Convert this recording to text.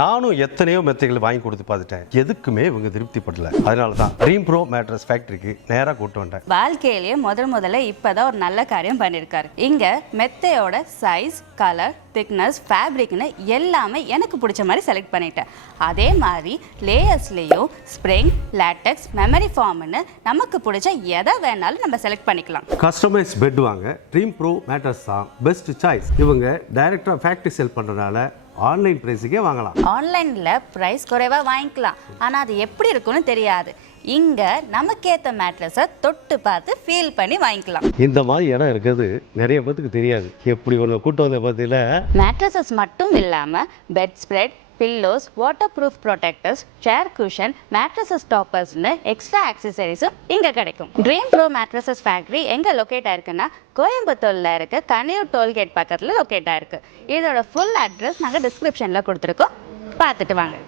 நானும் எத்தனையோ மெத்தைகள் வாங்கி கொடுத்து பார்த்துட்டேன், எதுக்குமே இவங்க திருப்திப்படல. அதனால தான் ட்ரீம் ப்ரோ மேட்ரஸ் ஃபேக்டரிக்கு நேராக கூட்டு வந்துட்டேன். வாழ்க்கையிலேயே முதல்ல இப்பதான் ஒரு நல்ல காரியம் பண்ணியிருக்காரு. இங்க மெத்தையோட சைஸ், கலர், திக்னஸ், ஃபேப்ரிக்னு எல்லாமே எனக்கு பிடிச்ச மாதிரி செலக்ட் பண்ணிட்டேன். அதே மாதிரி லேயர்ஸ்லேயும் ஸ்ப்ரிங், லேட்டெக்ஸ், மெமரி ஃபார்ம்னு நமக்கு பிடிச்ச எதை வேணாலும் நம்ம செலக்ட் பண்ணிக்கலாம். கஸ்டமைஸ் பெட் வாங்க ட்ரீம் ப்ரோ மேட்ரஸ் தான் பெஸ்ட் சாய்ஸ். இவங்க டைரக்டா ஃபேக்டரி செல் பண்றதுனால ஆன்லைன் பிரைஸுக்கே வாங்கலாம். ஆன்லைன்ல பிரைஸ் குறைவா வாங்கிக்கலாம், ஆனா அது எப்படி இருக்குன்னு தெரியாது. இங்க நமக்கேற்ற மேட்ரஸை தொட்டு பார்த்து ஃபீல் பண்ணி வாங்கிக்கலாம். இந்த மாதிரி இடம் இருக்கிறது நிறைய பேருக்கு தெரியாது. எப்படி ஒரு கூட்டம் வந்த பார்த்தீங்களா? மேட்ரஸஸ் மட்டும் இல்லாம bedspread, pillows, waterproof protectors, chair cushion, mattresses டாப்பர்ஸ்னு எக்ஸ்ட்ரா ஆக்சசரிஸும் இங்கே கிடைக்கும். ட்ரீம் ப்ரோ மேட்ரஸஸ் ஃபேக்ட்ரி எங்கே லொக்கேட் ஆயிருக்குன்னா கோயம்புத்தூரில் இருக்க கனியூர் டோல்கேட் பக்கத்தில் லொக்கேட் ஆயிருக்கு. இதோட ஃபுல் அட்ரஸ் நாங்கள் டிஸ்கிரிப்ஷனில் கொடுத்துருக்கோம், பார்த்துட்டு வாங்க.